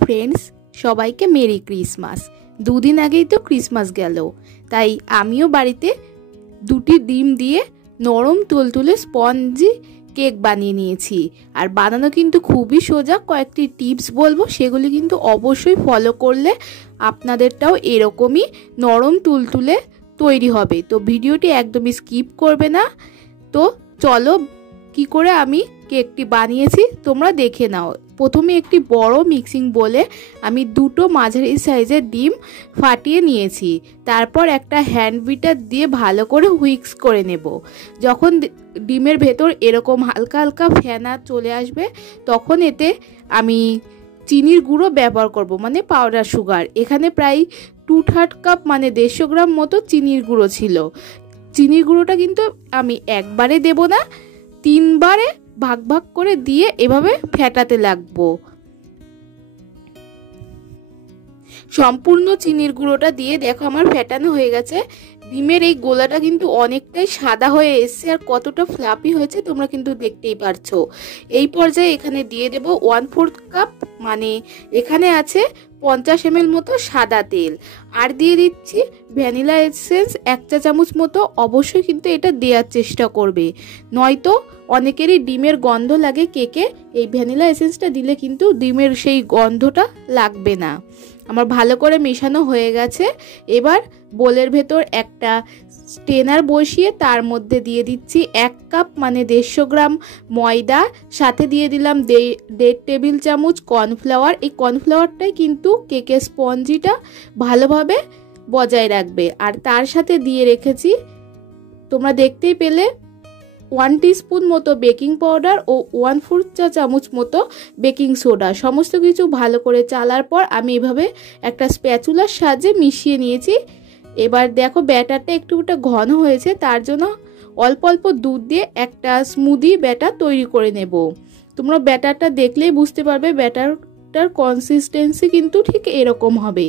Friends, সবাইকে merry Christmas. দুদিন আগেই তো ক্রিসমাস গেল, তাই আমিও বাড়িতে দুটি ডিম দিয়ে নরম তুলতুলে স্পঞ্জি কেক বানিয়ে নিয়েছি। আর বানানো কিন্তু খুবই সোজা। কয়েকটি টিপস বলবো, সেগুলি কিন্তু অবশ্যই ফলো করলে আপনাদেরটাও এরকমই নরম তুলতুলে তৈরি হবে। তো ভিডিওটি একদমই স্কিপ করবে না। তো চলো কি করে আমি কেকটি বানিয়েছি তোমরা দেখে নাও। প্রথমে একটি বড় মিক্সিং বোলে আমি দুটো মাঝারি সাইজের ডিম ফাটিয়ে নিয়েছি। তারপর একটা হ্যান্ড বিটার দিয়ে ভালো করে হুইক্স করে নেব। যখন ডিমের ভেতর এরকম হালকা হালকা ফেনা চলে আসবে, তখন এতে আমি চিনির গুঁড়ো ব্যবহার করব, মানে পাউডার সুগার। এখানে প্রায় 2/3 কাপ মানে 150 গ্রাম মতো চিনির গুঁড়ো ছিল। চিনির গুঁড়োটা কিন্তু আমি একবারে দেব না, 3 বারে ভাগ ভাগ করে দিয়ে এভাবে ফেটাতে লাগবো। সম্পূর্ণ চিনির গুঁড়োটা দিয়ে দেখো আমার ফেটানো হয়ে গেছে। ডিমের এই গোলাটা কিন্তু অনেকটাই সাদা হয়ে এসছে, আর কতটা ফ্লাপি হয়েছে তোমরা কিন্তু দেখতেই পারছো। এই পর্যায়ে এখানে দিয়ে দেব 1/4 কাপ, মানে এখানে আছে 50 ml মতো সাদা তেল। আর দিয়ে দিচ্ছি ভ্যানিলা এসেন্স 1 চা চামচ মতো। অবশ্যই কিন্তু এটা দেওয়ার চেষ্টা করবে, নয়তো অনেকেরই ডিমের গন্ধ লাগে কেকে। এই ভ্যানিলা এসেন্সটা দিলে কিন্তু ডিমের সেই গন্ধটা লাগবে না। আমার ভালো করে মেশানো হয়ে গেছে। এবার বোলের ভেতর একটা স্ট্রেনার বসিয়ে তার মধ্যে দিয়ে দিচ্ছি 1 কাপ মানে 150 গ্রাম ময়দা, সাথে দিয়ে দিলাম 1.5 টেবিল চামচ কর্নফ্লাওয়ার। এই কর্নফ্লাওয়ারটাই কিন্তু কেকের স্পঞ্জিটা ভালোভাবে বজায় রাখবে। আর তার সাথে দিয়ে রেখেছি, তোমরা দেখতেই পেলে, 1 টিস্পুন মতো বেকিং পাউডার ও 1/4 চা চামচ মতো বেকিং সোডা। সমস্ত কিছু ভালো করে চালার পর আমি এভাবে একটা স্প্যাচুলার সাহায্যে মিশিয়ে নিয়েছি। এবার দেখো ব্যাটারটা একটুটা ঘন হয়েছে, তার জন্য অল্প অল্প দুধ দিয়ে একটা স্মুদি ব্যাটার তৈরি করে নেব। তোমরা ব্যাটারটা দেখলেই বুঝতে পারবে ব্যাটারটার কনসিস্টেন্সি কিন্তু ঠিক এরকম হবে।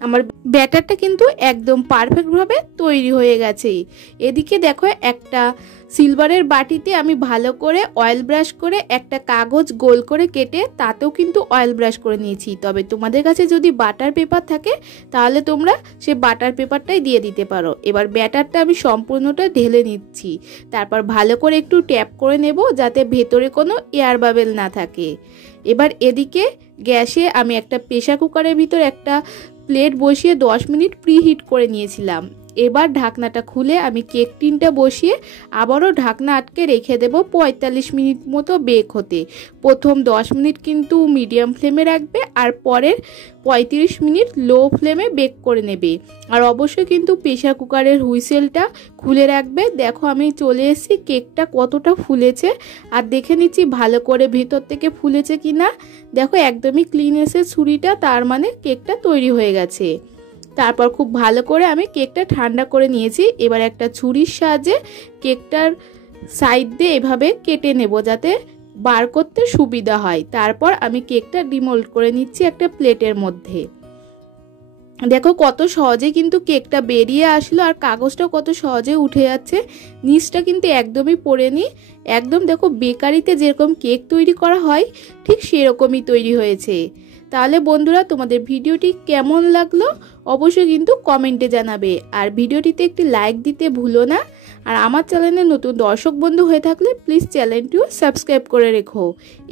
আমার ব্যাটারটা কিন্তু একদম পারফেক্টভাবে তৈরি হয়ে গেছে। এদিকে দেখো একটা সিলভারের বাটিতে আমি ভালো করে অয়েল ব্রাশ করে একটা কাগজ গোল করে কেটে তাতেও কিন্তু অয়েল ব্রাশ করে নিয়েছি। তবে তোমাদের কাছে যদি বাটার পেপার থাকে তাহলে তোমরা সে বাটার পেপারটাই দিয়ে দিতে পারো। এবার ব্যাটারটা আমি সম্পূর্ণটা ঢেলে নিচ্ছি। তারপর ভালো করে একটু ট্যাপ করে নেব যাতে ভেতরে কোনো এয়ার বাবেল না থাকে। এবার এদিকে গ্যাসে আমি একটা প্রেসার কুকারের ভিতর একটা প্লেট বসিয়ে 10 মিনিট প্রিহিট করে নিয়েছিলাম। এবার ঢাকনাটা খুলে আমি কেক টিনটা বসিয়ে আবারও ঢাকনা আটকে রেখে দেব 45 মিনিট মতো বেক হতে। প্রথম 10 মিনিট কিন্তু মিডিয়াম ফ্লেমে রাখবে, আর পরের 35 মিনিট লো ফ্লেমে বেক করে নেবে। আর অবশ্যই কিন্তু প্রেসার কুকারের হুইসেলটা খুলে রাখবে। দেখো আমি চলে এসেছি, কেকটা কতটা ফুলেছে আর দেখে নিচ্ছি ভালো করে ভেতর থেকে ফুলেছে কিনা। দেখো একদমই ক্লিন এসে ছুরিটা, তার মানে কেকটা তৈরি হয়ে গেছে। তারপর খুব ভালো করে আমি কেকটা ঠান্ডা করে নিয়েছি। এবার একটা ছুরির সাহায্যে কেকটার সাইড দিয়ে এভাবে কেটে নেব যাতে বার করতে সুবিধা হয়। তারপর আমি কেকটা ডিমোল্ড করে নিচ্ছি একটা প্লেটের মধ্যে। দেখো কত সহজে কিন্তু কেকটা বেরিয়ে আসলো, আর কাগজটা কত সহজে উঠে যাচ্ছে। নিচটা কিন্তু একদমই পড়েনি। একদম দেখো বেকারিতে যেরকম কেক তৈরি করা হয় ঠিক সেরকমই তৈরি হয়েছে। তাহলে বন্ধুরা, তোমাদের ভিডিওটি কেমন লাগলো অবশ্যই কিন্তু কমেন্টে জানাবে। আর ভিডিওটিতে একটি লাইক দিতে ভুলো না। আর আমার চ্যানেলে নতুন দর্শক বন্ধু হয়ে থাকলে প্লিজ চ্যানেলটিও সাবস্ক্রাইব করে রেখো।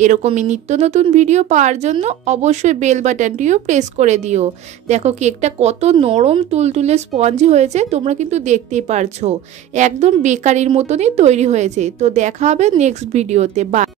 এরকমই নিত্য নতুন ভিডিও পাওয়ার জন্য অবশ্যই বেল বাটনটিও প্রেস করে দিও। দেখো কেকটা কত নরম তুলতুলে স্পঞ্জি হয়েছে, তোমরা কিন্তু দেখতেই পারছো। একদম বেকারির মতনই তৈরি হয়েছে। তো দেখা হবে নেক্সট ভিডিওতে। বাই।